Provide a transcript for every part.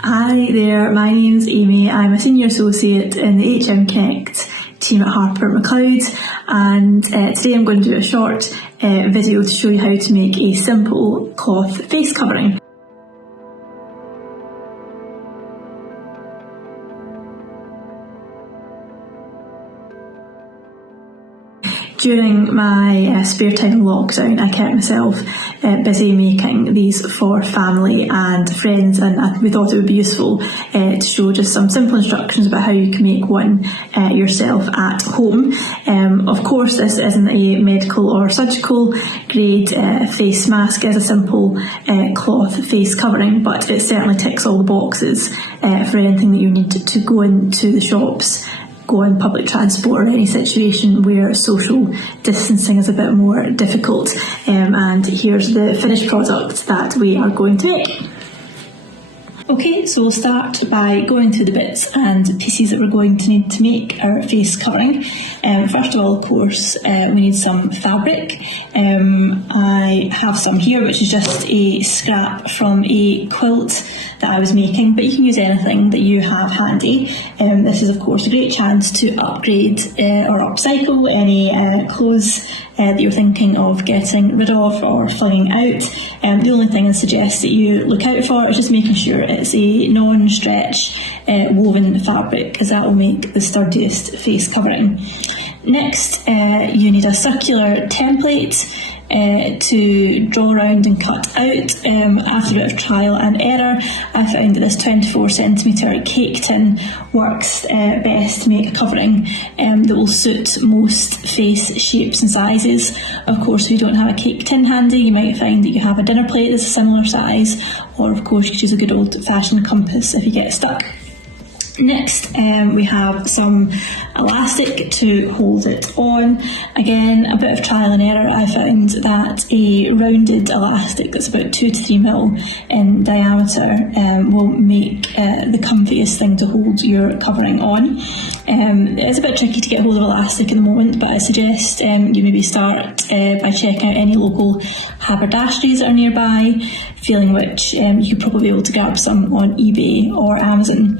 Hi there, my name's Amy. I'm a Senior Associate in the HM Connect team at Harper McLeod, and today I'm going to do a short video to show you how to make a simple cloth face covering. During my spare time in lockdown, I kept myself busy making these for family and friends, and we thought it would be useful to show just some simple instructions about how you can make one yourself at home. Of course, this isn't a medical or surgical grade face mask. It is a simple cloth face covering, but it certainly ticks all the boxes for anything that you need to go into the shops, go on public transport, or any situation where social distancing is a bit more difficult. And here's the finished product that we are going to make. Okay, so we'll start by going through the bits and pieces that we're going to need to make our face covering. First of all, of course, we need some fabric. I have some here, which is just a scrap from a quilt that I was making, but you can use anything that you have handy. This is, of course, a great chance to upgrade or upcycle any clothes that you're thinking of getting rid of or flinging out. The only thing I suggest that you look out for is just making sure it's a non-stretch woven fabric, because that will make the sturdiest face covering. Next, you need a circular template to draw around and cut out. After a bit of trial and error, I found that this 24cm cake tin works best to make a covering that will suit most face shapes and sizes. Of course, if you don't have a cake tin handy, you might find that you have a dinner plate that's a similar size, or of course you could use a good old-fashioned compass if you get stuck. Next, we have some elastic to hold it on. Again, a bit of trial and error. I found that a rounded elastic that's about 2 to 3 mil in diameter will make the comfiest thing to hold your covering on. It's a bit tricky to get hold of elastic at the moment, but I suggest you maybe start by checking out any local haberdasheries that are nearby, feeling which you could probably be able to grab some on eBay or Amazon.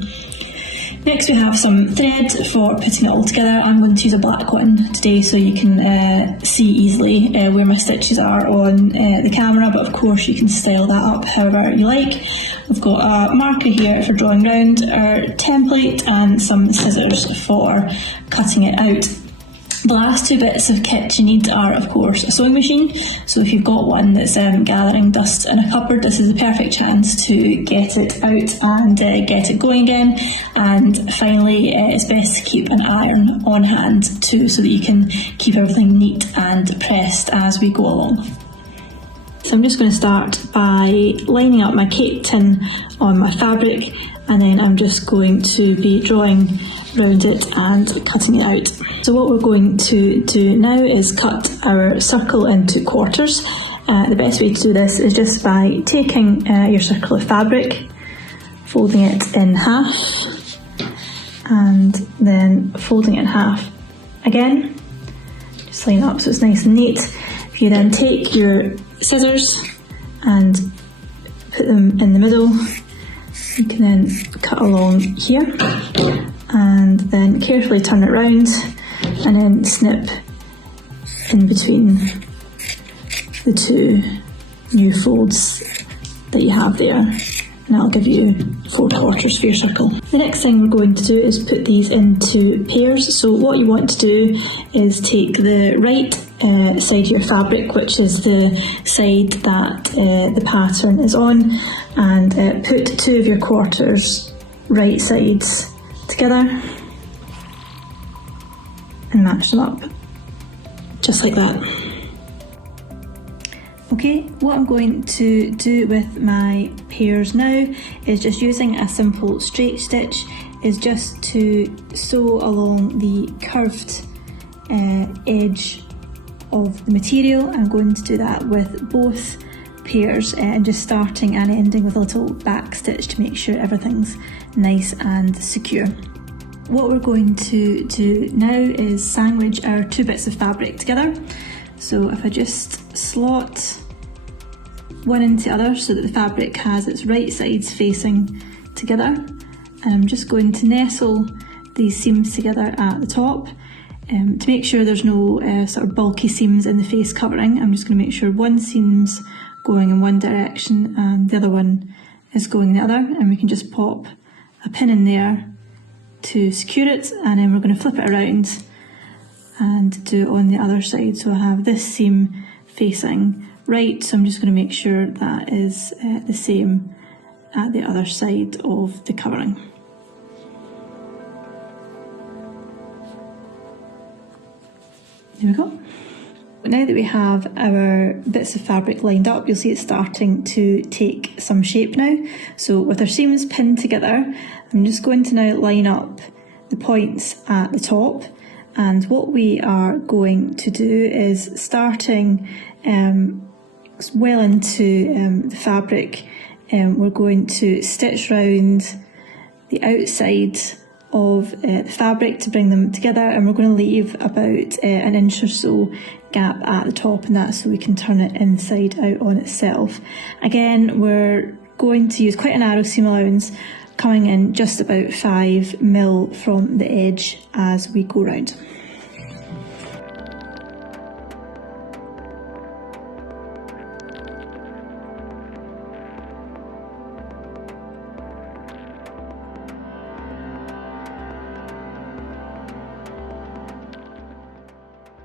Next, we have some thread for putting it all together. I'm going to use a black one today so you can see easily where my stitches are on the camera, but of course you can style that up however you like. I've got a marker here for drawing round our template and some scissors for cutting it out. The last two bits of kit you need are, of course, a sewing machine. So if you've got one that's gathering dust in a cupboard, this is the perfect chance to get it out and get it going again. And finally, it's best to keep an iron on hand too, so that you can keep everything neat and pressed as we go along. So I'm just going to start by lining up my cake tin on my fabric, and then I'm just going to be drawing around it and cutting it out. So what we're going to do now is cut our circle into quarters. The best way to do this is just by taking your circle of fabric, folding it in half, and then folding it in half again. Just line it up so it's nice and neat. If you then take your scissors and put them in the middle, you can then cut along here and then carefully turn it round and then snip in between the two new folds that you have there, and that'll give you 4 quarters for your circle. The next thing we're going to do is put these into pairs. So what you want to do is take the right side of your fabric, which is the side that the pattern is on, and put 2 of your quarters right sides together and match them up just like that. Okay, what I'm going to do with my pairs now is just using a simple straight stitch, is just to sew along the curved edge of the material. I'm going to do that with both pairs and just starting and ending with a little back stitch to make sure everything's nice and secure. What we're going to do now is sandwich our 2 bits of fabric together. So if I just slot one into the other so that the fabric has its right sides facing together, and I'm just going to nestle these seams together at the top. To make sure there's no sort of bulky seams in the face covering, I'm just going to make sure one seam's going in one direction and the other one is going the other, and we can just pop a pin in there to secure it, and then we're going to flip it around and do it on the other side. So I have this seam facing right, so I'm just going to make sure that is the same at the other side of the covering. There we go. Now that we have our bits of fabric lined up, you'll see it's starting to take some shape now. So with our seams pinned together, I'm just going to now line up the points at the top, and what we are going to do is, starting well into the fabric, we're going to stitch round the outside of the fabric to bring them together, and we're going to leave about an inch or so gap at the top, and that's so we can turn it inside out on itself. Again, we're going to use quite a narrow seam allowance, coming in just about 5mm from the edge as we go round.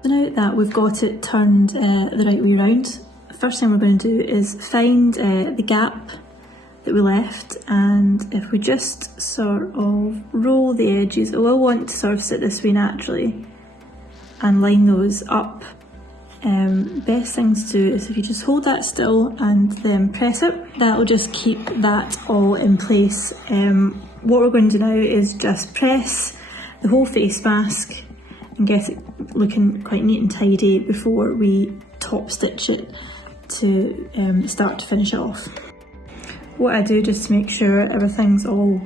So now that we've got it turned the right way round, the first thing we're going to do is find the gap that we left, and if we just sort of roll the edges, it will want to sort of sit this way naturally, and line those up. Best things to do is if you just hold that still and then press it, that will just keep that all in place. What we're going to do now is just press the whole face mask and get it looking quite neat and tidy before we top stitch it to start to finish it off. What I do just to make sure everything's all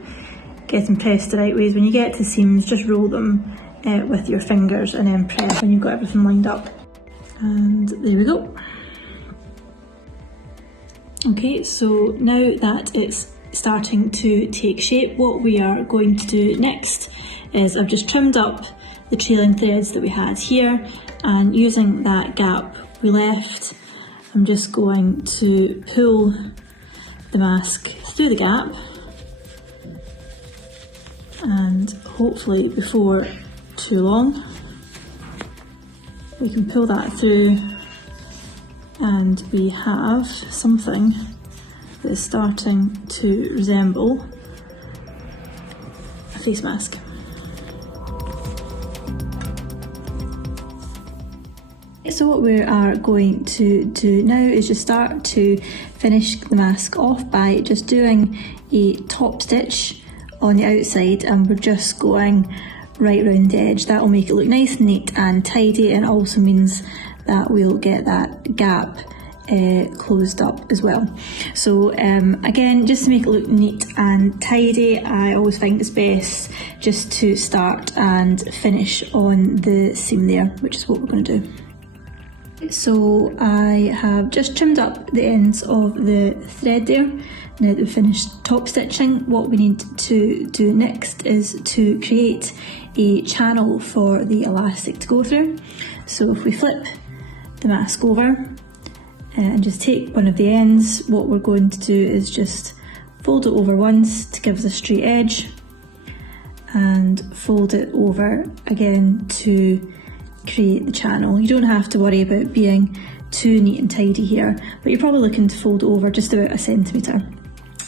getting pressed the right way is when you get to seams, just roll them with your fingers and then press when you've got everything lined up. And there we go. Okay, so now that it's starting to take shape, what we are going to do next is, I've just trimmed up the trailing threads that we had here, and using that gap we left, I'm just going to pull the mask through the gap, and hopefully before too long we can pull that through and we have something that is starting to resemble a face mask. So what we are going to do now is just start to finish the mask off by just doing a top stitch on the outside, and we're just going right round the edge. That will make it look nice and neat and tidy, and also means that we'll get that gap closed up as well. So again, just to make it look neat and tidy, I always find it's best just to start and finish on the seam there, which is what we're going to do. So I have just trimmed up the ends of the thread there. Now that we've finished top stitching, what we need to do next is to create a channel for the elastic to go through. So if we flip the mask over and just take one of the ends, what we're going to do is just fold it over once to give us a straight edge, and fold it over again to create the channel. You don't have to worry about being too neat and tidy here, but you're probably looking to fold it over just about 1 centimetre.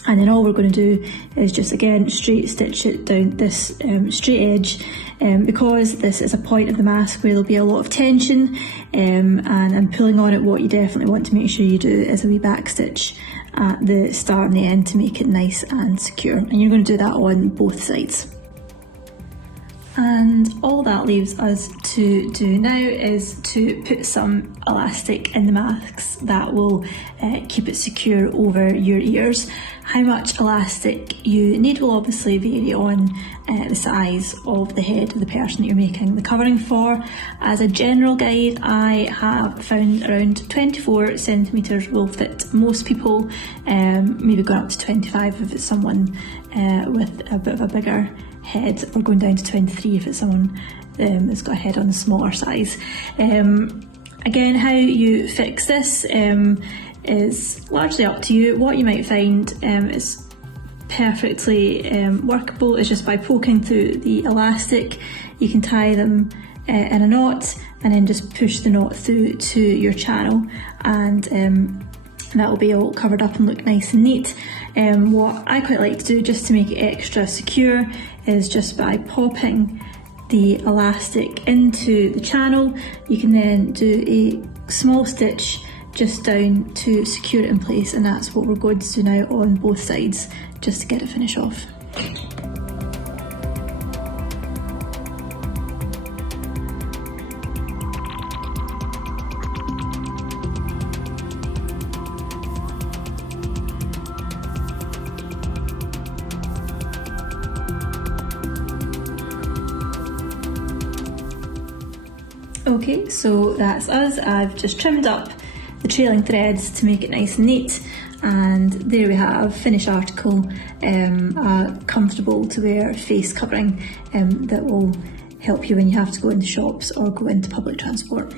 And then all we're going to do is just again straight stitch it down this straight edge, because this is a point of the mask where there'll be a lot of tension and pulling on it. What you definitely want to make sure you do is a wee back stitch at the start and the end to make it nice and secure, and you're going to do that on both sides. And all that leaves us to do now is to put some elastic in the masks that will keep it secure over your ears. How much elastic you need will obviously vary on the size of the head of the person that you're making the covering for. As a general guide, I have found around 24 centimetres will fit most people, maybe going up to 25 if it's someone with a bit of a bigger head, or going down to 23 if it's someone that's got a head on the smaller size. Again, how you fix this is largely up to you. What you might find is perfectly workable is just by poking through the elastic. You can tie them in a knot and then just push the knot through to your channel, and that will be all covered up and look nice and neat. What I quite like to do, just to make it extra secure, is just by popping the elastic into the channel, you can then do a small stitch just down to secure it in place, and that's what we're going to do now on both sides, just to get it finished off. Okay, so that's us. I've just trimmed up the trailing threads to make it nice and neat, and there we have finished article, a comfortable to wear face covering that will help you when you have to go into shops or go into public transport.